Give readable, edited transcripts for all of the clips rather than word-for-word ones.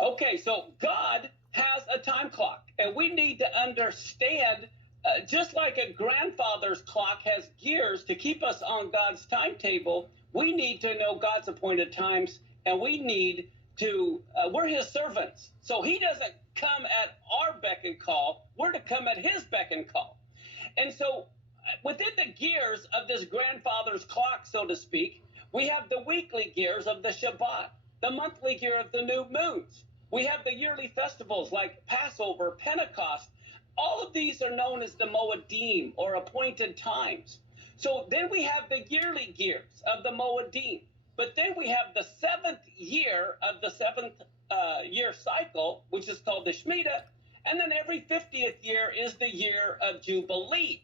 Okay, so God has a time clock, and we need to understand, just like a grandfather's clock has gears to keep us on God's timetable, we need to know God's appointed times, and we need to, we're his servants. So he doesn't come at our beck and call, we're to come at his beck and call. And so within the gears of this grandfather's clock, so to speak, we have the weekly gears of the Shabbat, the monthly gear of the new moons. We have the yearly festivals like Passover, Pentecost. All of these are known as the Moedim, or appointed times. So then we have the yearly gears of the Moedim. But then we have the 7th year of the 7th year cycle, which is called the Shmita. And then every 50th year is the year of Jubilee.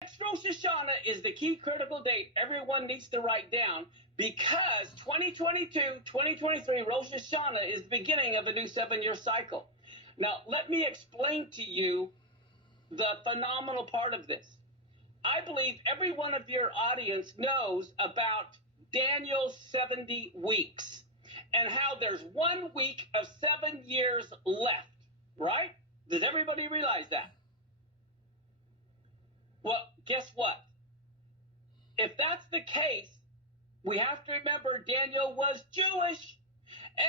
Next Rosh Hashanah is the key critical date everyone needs to write down, because 2022, 2023 Rosh Hashanah is the beginning of a new 7-year cycle. Now, let me explain to you the phenomenal part of this. I believe every one of your audience knows about Daniel's 70 weeks and how there's 1 week of 7 years left, right? Does everybody realize that? Well, guess what? If that's the case, we have to remember Daniel was Jewish.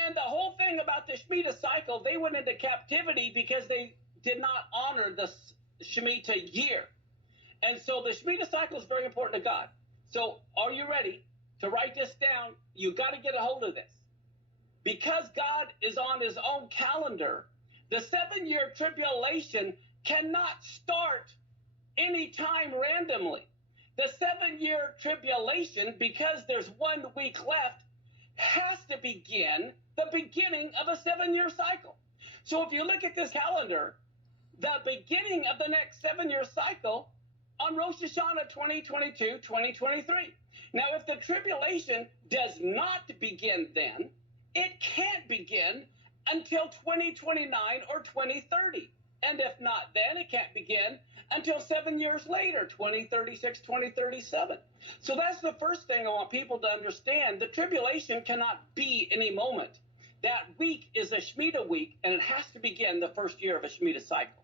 And the whole thing about the Shmita cycle, they went into captivity because they did not honor the Shmita year. And so the Shmita cycle is very important to God. So are you ready to write this down? You got to get a hold of this. Because God is on his own calendar, the 7-year tribulation cannot start anytime randomly. The 7-year tribulation, because there's 1 week left, has to begin the beginning of a 7-year cycle. So if you look at this calendar, the beginning of the next 7-year cycle on Rosh Hashanah 2022, 2023. Now, if the tribulation does not begin then, it can't begin until 2029 or 2030. And if not then, it can't begin until 7 years later, 2036, 2037. So that's the first thing I want people to understand. The tribulation cannot be any moment. That week is a Shmita week, and it has to begin the first year of a Shmita cycle.